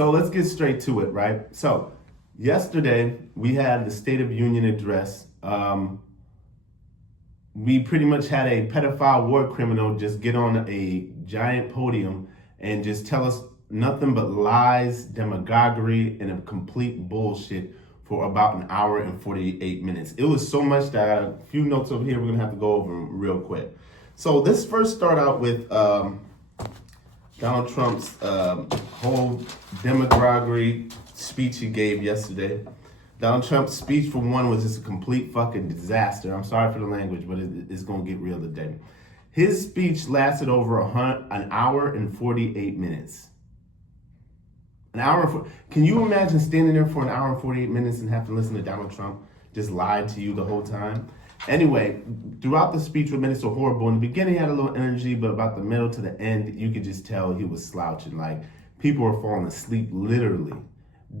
So let's get straight to it, right? So yesterday we had the State of Union address. We pretty much had a pedophile war criminal just get on a giant podium and just tell us nothing but lies, demagoguery, and a complete bullshit for about an hour and 48 minutes. It was so much that I got a few notes over here we're gonna have to go over them real quick. So let's first start out with Donald Trump's whole demagoguery speech he gave yesterday. Donald Trump's speech, for one, was just a complete fucking disaster. I'm sorry for the language, but it's gonna get real today. His speech lasted over an hour and 48 minutes. Can you imagine standing there for an hour and 48 minutes and have to listen to Donald Trump just lie to you the whole time? Anyway, throughout the speech, what made it so horrible, in the beginning he had a little energy, but about the middle to the end, you could just tell he was slouching. Like, people were falling asleep literally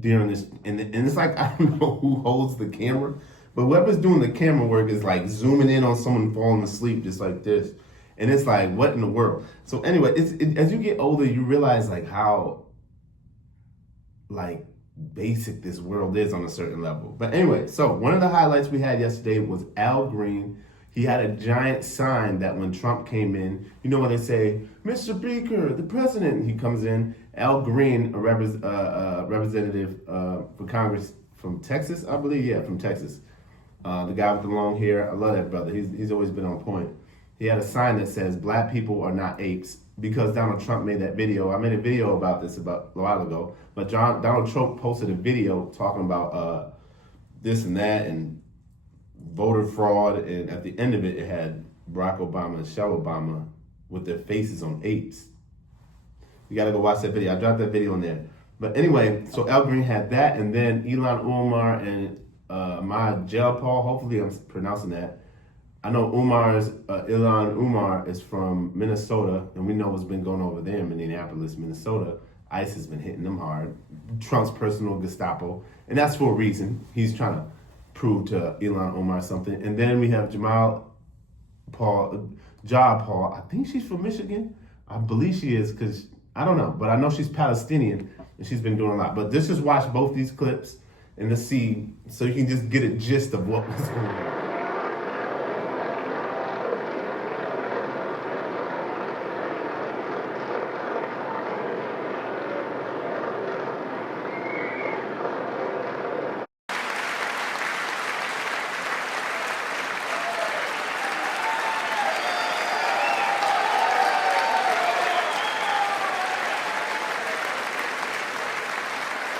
during this. And it's like, I don't know who holds the camera, but whoever's doing the camera work is like zooming in on someone falling asleep just like this. And it's like, what in the world? So anyway, as you get older, you realize like how like basic this world is on a certain level. But anyway, so one of the highlights we had yesterday was Al Green. He had a giant sign that when Trump came in, you know when they say, Mr. Speaker, the president, he comes in. Al Green, a representative for Congress from Texas, I believe, yeah, from Texas. The guy with the long hair, I love that brother. He's always been on point. He had a sign that says, "Black people are not apes," because Donald Trump made that video. I made a video about this about a while ago, but Donald Trump posted a video talking about this and that and voter fraud, and at the end of it, it had Barack Obama and Michelle Obama with their faces on apes. You gotta go watch that video. I dropped that video in there. But anyway, so Al Green had that, and then Ilhan Omar and Maya Jayapal, hopefully I'm pronouncing that. I know Ilhan Omar is from Minnesota, and we know what's been going over there in Minneapolis, Minnesota. ICE has been hitting them hard. Trump's personal Gestapo, and that's for a reason. He's trying to prove to Ilhan Omar something. And then we have Ja Paul. I think she's from Michigan. I believe she is, because I don't know, but I know she's Palestinian, and she's been doing a lot. But let's just watch both these clips and let's see, so you can just get a gist of what was going on.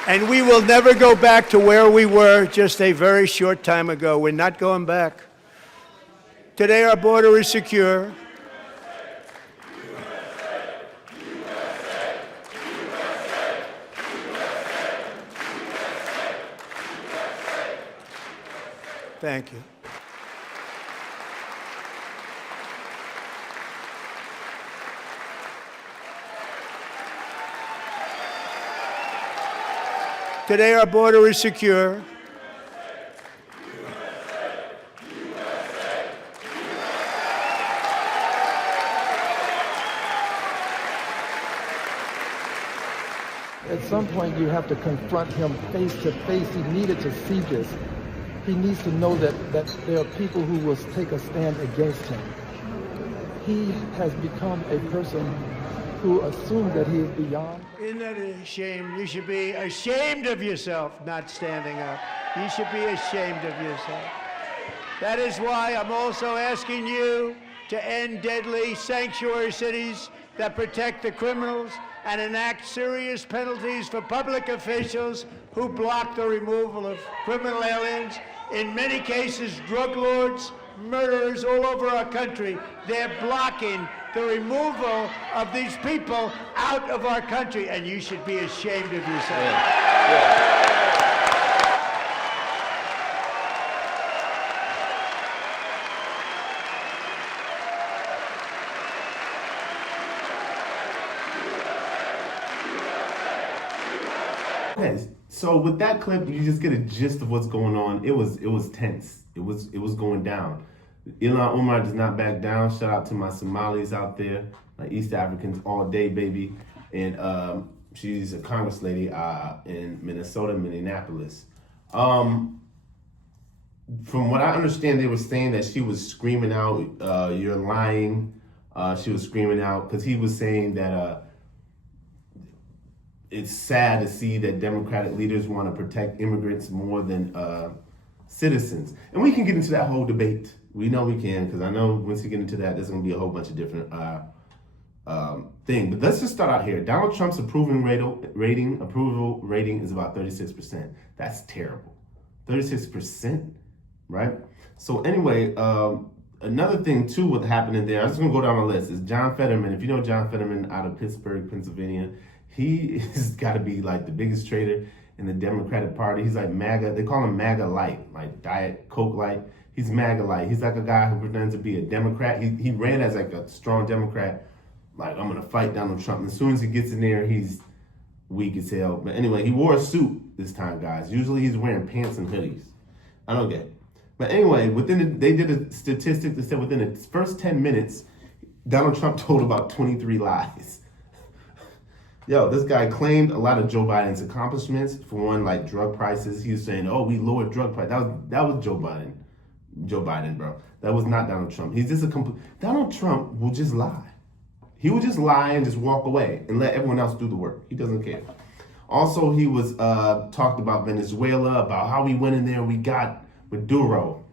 And we will never go back to where we were just a very short time ago. We're not going back. Today our border is secure. Thank you. Today our border is secure. At some point, you have to confront him face to face. He needed to see this. He needs to know that there are people who will take a stand against him. He has become a person who assumes that he is beyond. Isn't that a shame? You should be ashamed of yourself not standing up. You should be ashamed of yourself. That is why I'm also asking you to end deadly sanctuary cities that protect the criminals and enact serious penalties for public officials who block the removal of criminal aliens. In many cases, drug lords, murderers all over our country, they're blocking the removal of these people out of our country, and you should be ashamed of yourself. Yeah. Okay, so with that clip, you just get a gist of what's going on. It was tense. It was going down. Ilhan Omar does not back down. Shout out to my Somalis out there, like East Africans all day, baby. And She's a Congress lady in Minnesota, Minneapolis. From what I understand, they were saying that she was screaming out, "You're lying." She was screaming out because he was saying that it's sad to see that Democratic leaders want to protect immigrants more than citizens. And we can get into that whole debate. We know we can, because I know once you get into that, there's going to be a whole bunch of different things. But let's just start out here. Donald Trump's approval rating is about 36%. That's terrible. 36%, right? So anyway, another thing too, what happening there, I'm just going to go down my list, is John Fetterman. If you know John Fetterman out of Pittsburgh, Pennsylvania, he has got to be like the biggest traitor in the Democratic Party. He's like MAGA. They call him MAGA Light, like Diet Coke Light. He's MAGA Light. He's like a guy who pretends to be a Democrat. He ran as like a strong Democrat. Like, I'm going to fight Donald Trump. And as soon as he gets in there, he's weak as hell. But anyway, he wore a suit this time, guys. Usually he's wearing pants and hoodies. I don't get it. But anyway, they did a statistic that said within the first 10 minutes, Donald Trump told about 23 lies. Yo, this guy claimed a lot of Joe Biden's accomplishments. For one, like drug prices. He was saying, "Oh, we lowered drug prices." That was Joe Biden. Joe Biden, bro. That was not Donald Trump. He's just Donald Trump will just lie. He will just lie and just walk away and let everyone else do the work. He doesn't care. Also, he was talked about Venezuela, about how we went in there and we got Maduro.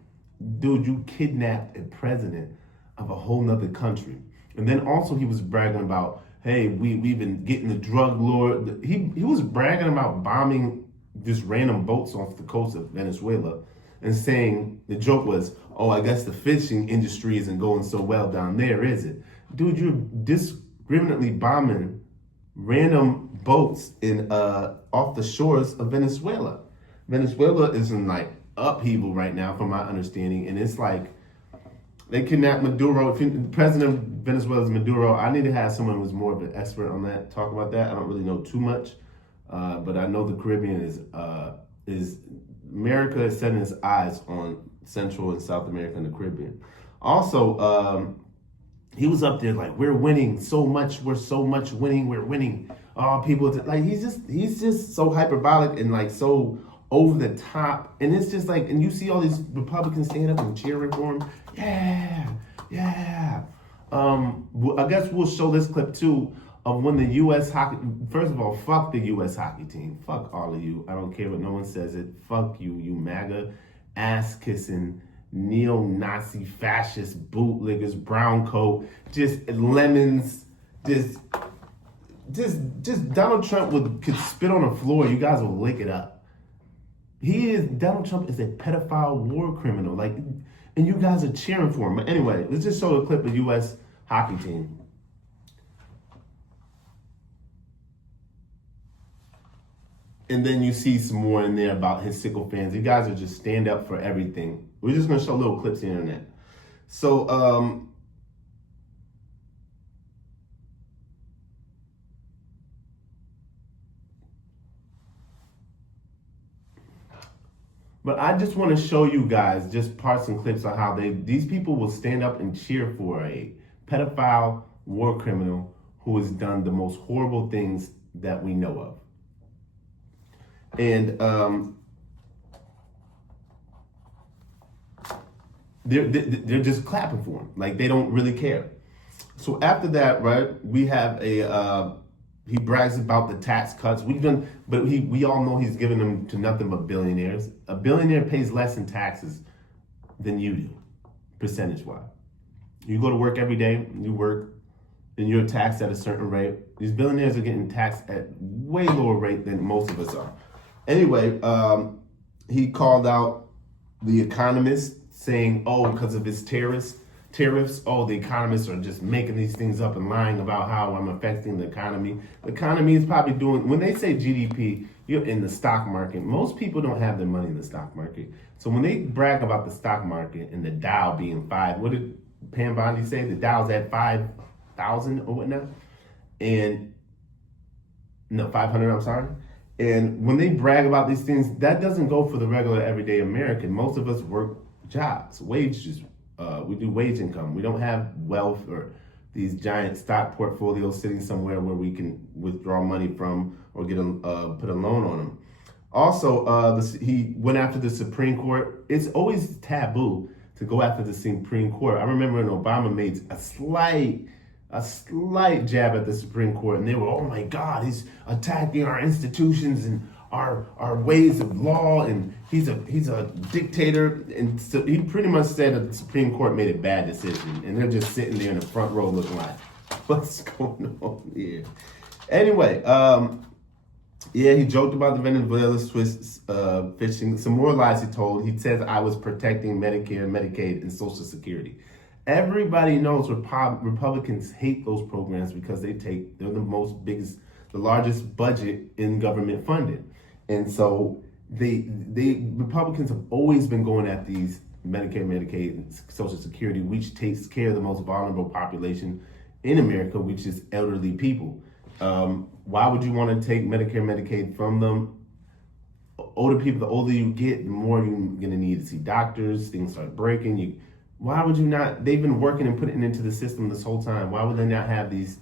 Dude, you kidnapped a president of a whole nother country. And then also he was bragging about, hey, we've been getting the drug lord. He was bragging about bombing just random boats off the coast of Venezuela and saying, the joke was, oh, I guess the fishing industry isn't going so well down there, is it? Dude, you're discriminately bombing random boats in off the shores of Venezuela. Venezuela is in like upheaval right now, from my understanding, and it's like they kidnapped Maduro. If the president of Venezuela is Maduro, I need to have someone who's more of an expert on that, talk about that. I don't really know too much, but I know the Caribbean is America is setting its eyes on Central and South America and the Caribbean. Also, he was up there like, we're winning so much, we're winning. Oh, people, like he's just so hyperbolic and like so over the top, and it's just like, and you see all these Republicans stand up and cheering for him. Yeah. I guess we'll show this clip too of when the U.S. hockey. First of all, fuck the U.S. hockey team. Fuck all of you. I don't care what no one says it. Fuck you, you MAGA, ass kissing, neo-Nazi, fascist, bootleggers, brown coat, just lemons, just Donald Trump could spit on the floor. You guys will lick it up. Donald Trump is a pedophile war criminal, like, and you guys are cheering for him. But anyway, let's just show a clip of U.S. hockey team. And then you see some more in there about his sickle fans. You guys are just stand up for everything. We're just gonna show little clips here and there. So, but I just want to show you guys just parts and clips of how these people will stand up and cheer for a pedophile war criminal who has done the most horrible things that we know of. And they're just clapping for him, like they don't really care. So after that, right, we have he brags about the tax cuts. We all know he's giving them to nothing but billionaires. A billionaire pays less in taxes than you do, percentage-wise. You go to work every day, you work, and you're taxed at a certain rate. These billionaires are getting taxed at way lower rate than most of us are. Anyway, he called out the economists saying, oh, because of his tariffs, the economists are just making these things up and lying about how I'm affecting the economy. The economy is probably doing, when they say GDP, you're in the stock market. Most people don't have their money in the stock market. So when they brag about the stock market and the Dow being 5, what did Pam Bondi say? The Dow's at 5,000 or whatnot? And, no, 500, I'm sorry. And when they brag about these things, that doesn't go for the regular everyday American. Most of us work jobs, wages. We do wage income. We don't have wealth or these giant stock portfolios sitting somewhere where we can withdraw money from or get put a loan on them. Also, he went after the Supreme Court. It's always taboo to go after the Supreme Court. I remember when Obama made a slight jab at the Supreme Court, and they were, oh my God, he's attacking our institutions and our ways of law, and he's a dictator. And so he pretty much said that the Supreme Court made a bad decision, and they're just sitting there in the front row looking like, what's going on here? Anyway, yeah, he joked about the Venezuela Swiss fishing. Some more lies he told. He said I was protecting Medicare, Medicaid, and Social Security. Everybody knows Republicans hate those programs because they're the largest budget in government funding. And so Republicans have always been going at these Medicare, Medicaid, and Social Security, which takes care of the most vulnerable population in America, which is elderly people. Why would you want to take Medicare, Medicaid from them? Older people, the older you get, the more you're going to need to see doctors, things start breaking. Why would you not? They've been working and putting it into the system this whole time. Why would they not have these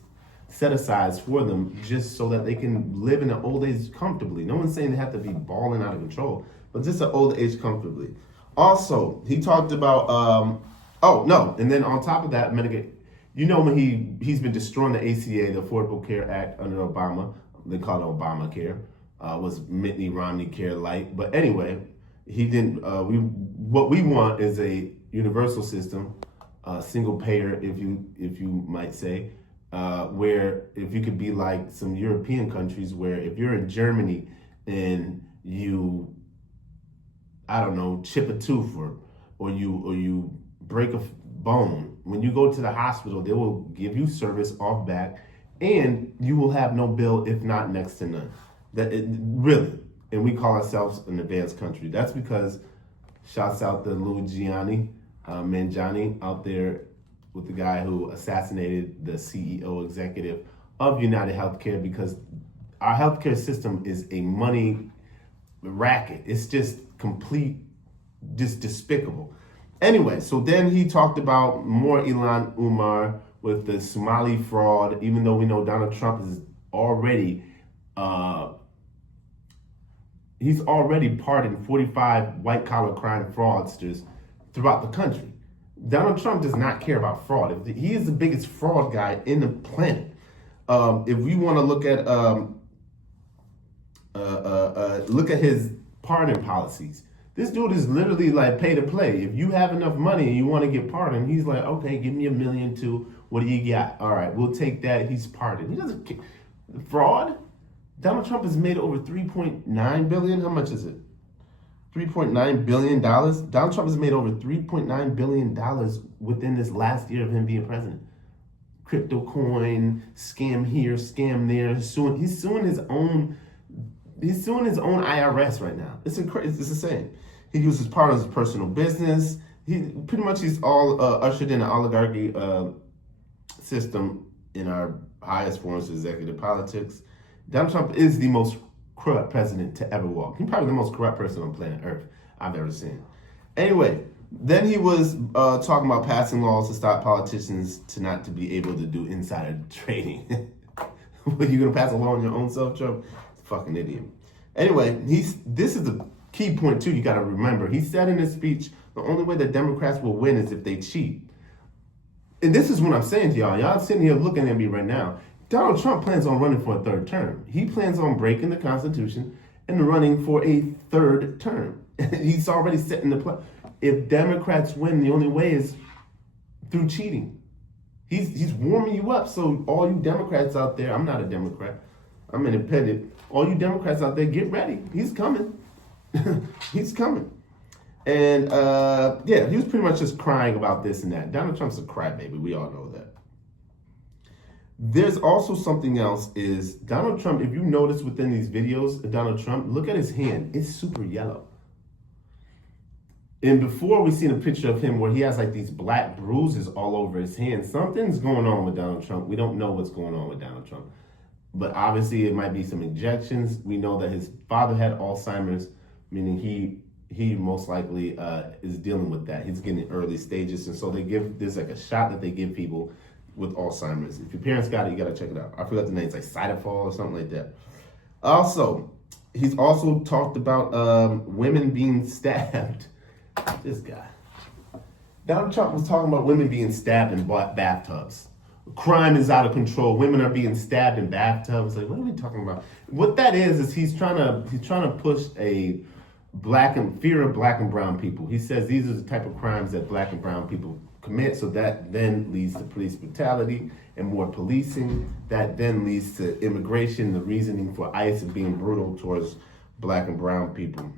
set-asides for them just so that they can live in the old age comfortably? No one's saying they have to be balling out of control, but just an old age comfortably. Also, he talked about, and then on top of that, Medicaid. You know, when he's been destroying the ACA, the Affordable Care Act under Obama, they call it Obamacare, was Mitt Romney Care Light. But anyway, he didn't. What we want is a universal system, single payer, if you might say, where if you could be like some European countries, where if you're in Germany and you, I don't know, chip a tooth or you break a bone, when you go to the hospital, they will give you service off back, and you will have no bill, if not next to none. Really, and we call ourselves an advanced country. That's because, shouts out to Luigi Mangiani out there with the guy who assassinated the CEO executive of United Healthcare, because our healthcare system is a money racket. It's just despicable. Anyway, so then he talked about more Ilhan Omar with the Somali fraud, even though we know Donald Trump is already, he's already pardoned 45 white-collar crime fraudsters throughout the country. Donald Trump does not care about fraud. He is the biggest fraud guy in the planet. If we want to look at his pardon policies, this dude is literally like pay to play. If you have enough money and you want to get pardoned, he's like, okay, give me $1 million too. What do you got? All right, we'll take that. He's pardoned. He doesn't care. Fraud? Donald Trump has made over $3.9 billion. How much is it? $3.9 billion. Donald Trump has made over $3.9 billion within this last year of him being president. Crypto coin, scam here, scam there. He's suing his own IRS right now. It's insane. He uses part of his personal business. He's all ushered in an oligarchy system in our highest forms of executive politics. Donald Trump is the most corrupt president to ever walk. He's probably the most corrupt person on planet Earth I've ever seen. Anyway, then he was talking about passing laws to stop politicians to be able to do insider trading. What, you gonna pass a law on your own self, Trump? Fucking idiot. Anyway, this is the key point too. You got to remember, he said in his speech, the only way that Democrats will win is if they cheat. And this is what I'm saying to y'all. Y'all sitting here looking at me right now. Donald Trump plans on running for a third term. He plans on breaking the Constitution and running for a third term. He's already setting the plan. If Democrats win, the only way is through cheating. He's warming you up. So all you Democrats out there, I'm not a Democrat, I'm independent. All you Democrats out there, get ready. He's coming. He's coming. And he was pretty much just crying about this and that. Donald Trump's a crybaby. We all know that. There's also something else is Donald Trump, if you notice within these videos of Donald Trump, look at his hand. It's super yellow. And before we seen a picture of him where he has like these black bruises all over his hand. Something's going on with Donald Trump. We don't know what's going on with Donald Trump. But obviously it might be some injections. We know that his father had Alzheimer's, meaning he most likely is dealing with that. He's getting early stages. And so there's like a shot that they give people with Alzheimer's. If your parents got it, you gotta check it out. I forgot the name. It's like Sate or something like that. Also, he's also talked about women being stabbed. This guy. Donald Trump was talking about women being stabbed in bathtubs. Crime is out of control. Women are being stabbed in bathtubs. Like, what are we talking about? What that is he's trying to push a fear of black and brown people. He says these are the type of crimes that black and brown people commit, so that then leads to police brutality and more policing. That then leads to immigration, the reasoning for ICE being brutal towards black and brown people.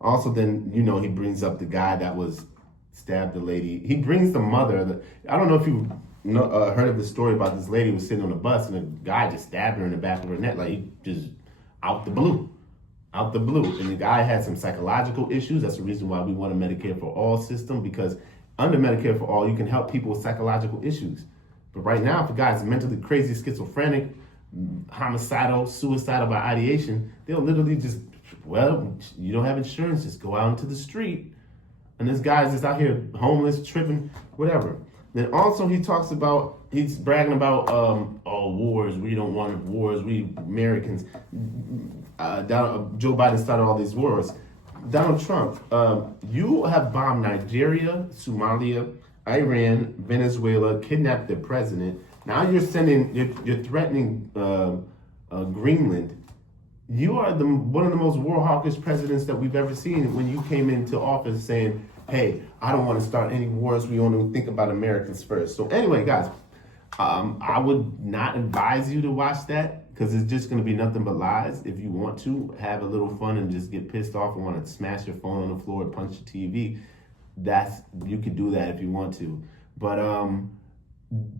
Also, then, he brings up the guy that was stabbed the lady. He brings the mother. I don't know if you heard of the story about this lady who was sitting on a bus and a guy just stabbed her in the back of her neck, like he just out the blue. And the guy had some psychological issues. That's the reason why we want a Medicare for All system, because under Medicare for All, you can help people with psychological issues. But right now, if a guy's mentally crazy, schizophrenic, homicidal, suicidal by ideation, they'll literally just, you don't have insurance, just go out into the street. And this guy's just out here homeless, tripping, whatever. Then also he's bragging about wars. We don't want wars. We Americans. Joe Biden started all these wars. Donald Trump, you have bombed Nigeria, Somalia, Iran, Venezuela, kidnapped the president. Now you're threatening Greenland. You are one of the most war hawkish presidents that we've ever seen. When you came into office saying, hey, I don't want to start any wars. We only think about Americans first. So anyway, guys, I would not advise you to watch that, because it's just going to be nothing but lies. If you want to have a little fun and just get pissed off and want to smash your phone on the floor and punch your TV, you can do that if you want to. But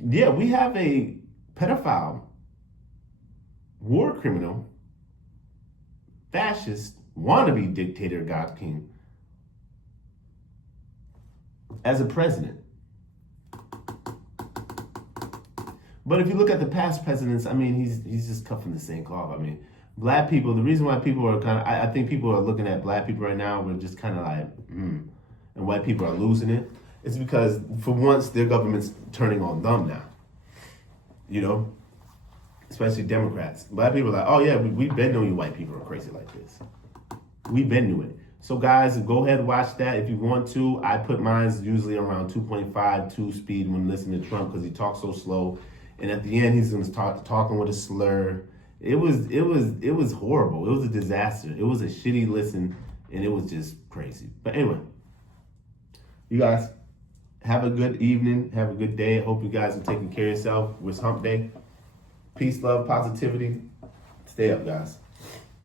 we have a pedophile, war criminal, fascist, wannabe dictator, God King, as a president. But if you look at the past presidents, I mean, he's just cut from the same cloth. I mean, black people, the reason why people are I think people are looking at black people right now, we're just kind of like, and white people are losing it. It's because for once their government's turning on them now, especially Democrats. Black people are like, oh yeah, we've been knowing you white people are crazy like this. We've been doing it. So guys, go ahead and watch that if you want to. I put mine usually around 2.5, 2 speed when listening to Trump, because he talks so slow. And at the end, he's going to start talking with a slur. It was horrible. It was a disaster. It was a shitty listen, and it was just crazy. But anyway, you guys have a good evening. Have a good day. I hope you guys are taking care of yourself. It's hump day. Peace, love, positivity. Stay up, guys.